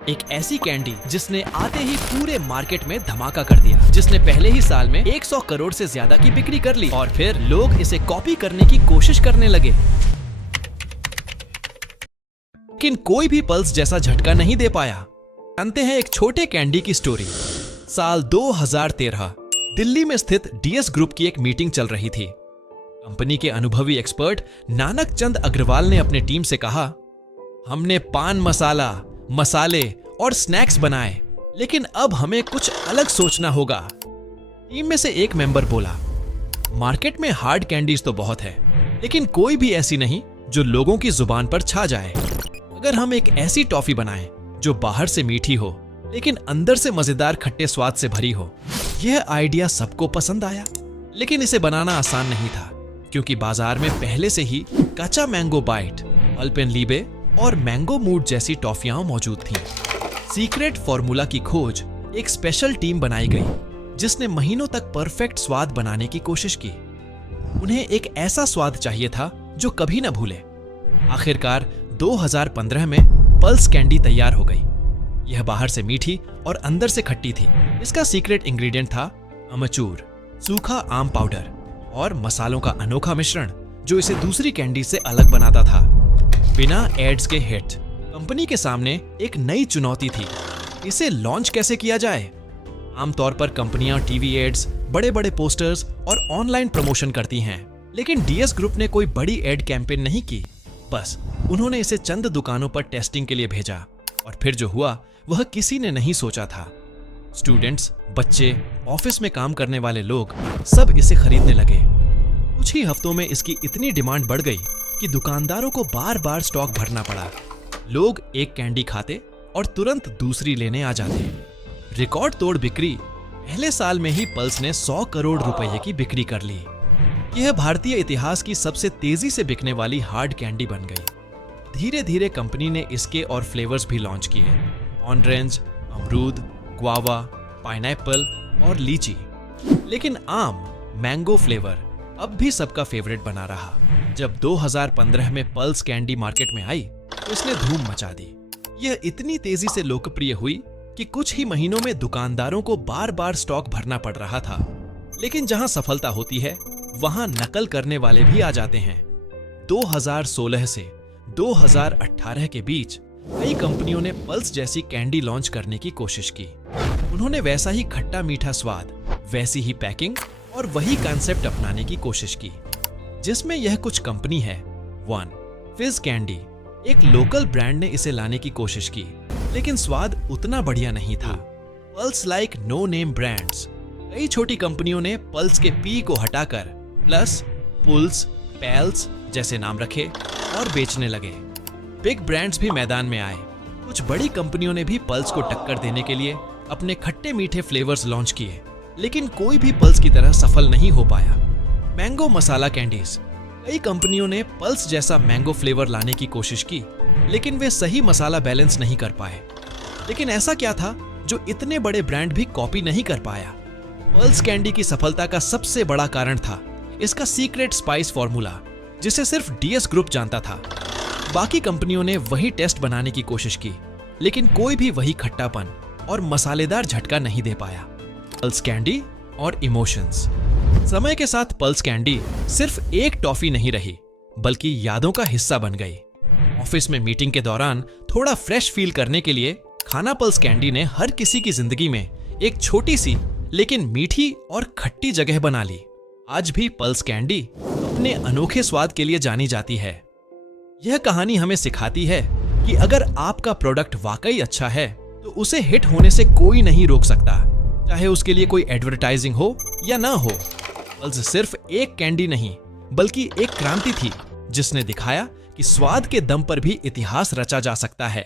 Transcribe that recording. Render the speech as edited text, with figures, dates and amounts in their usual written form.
एक ऐसी कैंडी जिसने आते ही पूरे मार्केट में धमाका कर दिया, जिसने पहले ही साल में 100 करोड़ से ज्यादा की बिक्री कर ली और फिर लोग इसे कॉपी करने की कोशिश करने लगे। लेकिन कोई भी पल्स जैसा झटका नहीं दे पाया। जानते हैं एक छोटे कैंडी की स्टोरी। साल 2013 दिल्ली में स्थित डीएस ग्रुप की एक मीटिंग चल रही थी। कंपनी के अनुभवी एक्सपर्ट नानक चंद अग्रवाल ने अपने टीम से कहा, हमने पान मसाला, मसाले और स्नैक्स बनाए, लेकिन अब हमें कुछ अलग सोचना होगा। टीम में से एक मेंबर बोला, मार्केट में हार्ड कैंडीज तो बहुत है, लेकिन कोई भी ऐसी नहीं जो लोगों की जुबान पर छा जाए। अगर हम एक ऐसी टॉफी बनाएं जो बाहर से मीठी हो लेकिन अंदर से मजेदार खट्टे स्वाद से भरी हो। यह आइडिया सबको पसंद आया, लेकिन इसे बनाना आसान नहीं था, क्योंकि बाजार में पहले से ही कच्चा मैंगो बाइट, अल्पेनलीबे और मैंगो मूड जैसी टॉफियां मौजूद थीं। सीक्रेट फॉर्मूला की खोज एक स्पेशल टीम बनाई गई, जिसने महीनों तक परफेक्ट स्वाद बनाने की कोशिश की। उन्हें एक ऐसा स्वाद चाहिए था जो कभी न भूले। आखिरकार 2015 में पल्स कैंडी तैयार हो गई। यह बाहर से मीठी और अंदर से खट्टी थी। इसका सीक्रेट इंग्रेडिएंट था अमचूर, सूखा आम पाउडर और मसालों का अनोखा मिश्रण, जो इसे दूसरी कैंडी से अलग बनाता था। बिना एड्स के हिट, कंपनी के सामने एक नई चुनौती थी। इसे लॉन्च कैसे किया जाए? आमतौर पर कंपनियां टीवी एड्स, बड़े बड़े पोस्टर्स और ऑनलाइन प्रमोशन करती हैं, लेकिन डीएस ग्रुप ने कोई बड़ी एड कैंपेन नहीं की। बस उन्होंने इसे चंद दुकानों पर टेस्टिंग के लिए भेजा, और फिर जो हुआ वह किसी ने नहीं सोचा था। स्टूडेंट्स, बच्चे, ऑफिस में काम करने वाले लोग सब इसे खरीदने लगे। कुछ ही हफ्तों में इसकी इतनी डिमांड बढ़ गई कि दुकानदारों को बार बार स्टॉक भरना पड़ा। लोग एक कैंडी खाते और तुरंत दूसरी लेने आ जाते। रिकॉर्ड तोड़ बिक्री। पहले साल में ही पल्स ने 100 करोड़ रुपए की बिक्री कर ली। यह भारतीय इतिहास की सबसे तेजी से बिकने वाली हार्ड कैंडी बन गई। धीरे धीरे कंपनी ने इसके और फ्लेवर्स भी लॉन्च किए, ऑरेंज, अमरूद, ग्वावा, पाइनएप्पल और लीची। लेकिन आम, मैंगो फ्लेवर अब भी सबका फेवरेट बना रहा। जब 2015 में पल्स कैंडी मार्केट में आई तो इसने धूम मचा दी। यह इतनी तेजी से लोकप्रिय हुई कि कुछ ही महीनों में दुकानदारों को बार बार स्टॉक भरना पड़ रहा था। लेकिन जहां सफलता होती है, वहां नकल करने वाले भी आ जाते हैं। 2016 से 2018 के बीच कई कंपनियों ने पल्स जैसी कैंडी लॉन्च करने की कोशिश की। उन्होंने वैसा ही खट्टा मीठा स्वाद, वैसी ही पैकिंग और वही कॉन्सेप्ट अपनाने की कोशिश की, जिसमें यह कुछ कंपनी है। वन फिज कैंडी, एक लोकल ब्रांड ने इसे लाने की कोशिश की, लेकिन स्वाद उतना बढ़िया नहीं था। Plus like no name brands, कई छोटी कंपनियों ने पल्स के पी को हटाकर प्लस, पुल्स, पैल्स जैसे नाम रखे और बेचने लगे। बिग ब्रांड्स भी मैदान में आए। कुछ बड़ी कंपनियों ने भी पल्स को टक्कर देने के लिए अपने खट्टे मीठे फ्लेवर्स लॉन्च किए, लेकिन कोई भी पल्स की तरह सफल नहीं हो पाया। मैंगो मसाला कैंडीज, कई कंपनियों ने पल्स जैसा मैंगो फ्लेवर लाने की कोशिश की, लेकिन वे सही मसाला बैलेंस नहीं कर पाए। लेकिन ऐसा क्या था जो इतने बड़े ब्रांड भी कॉपी नहीं कर पाया? पल्स कैंडी की सफलता का सबसे बड़ा कारण था इसका सीक्रेट स्पाइस फॉर्मूला, जिसे सिर्फ डीएस ग्रुप जानता था। बाकी कंपनियों ने वही टेस्ट बनाने की कोशिश की, लेकिन कोई भी वही खट्टापन और मसालेदार झटका नहीं दे पाया। पल्स कैंडी और इमोशंस। समय के साथ पल्स कैंडी सिर्फ एक टॉफी नहीं रही, बल्कि यादों का हिस्सा बन गई। ऑफिस में मीटिंग के दौरान थोड़ा फ्रेश फील करने के लिए खाना पल्स कैंडी ने हर किसी की जिंदगी में एक छोटी सी लेकिन मीठी और खट्टी जगह बना ली। आज भी पल्स कैंडी अपने अनोखे स्वाद के लिए जानी जाती है। यह कहानी हमें सिखाती है कि अगर आपका प्रोडक्ट वाकई अच्छा है तो उसे हिट होने से कोई नहीं रोक सकता, चाहे उसके लिए कोई एडवर्टाइजिंग हो या ना हो। पल्स सिर्फ एक कैंडी नहीं, बल्कि एक क्रांति थी, जिसने दिखाया कि स्वाद के दम पर भी इतिहास रचा जा सकता है।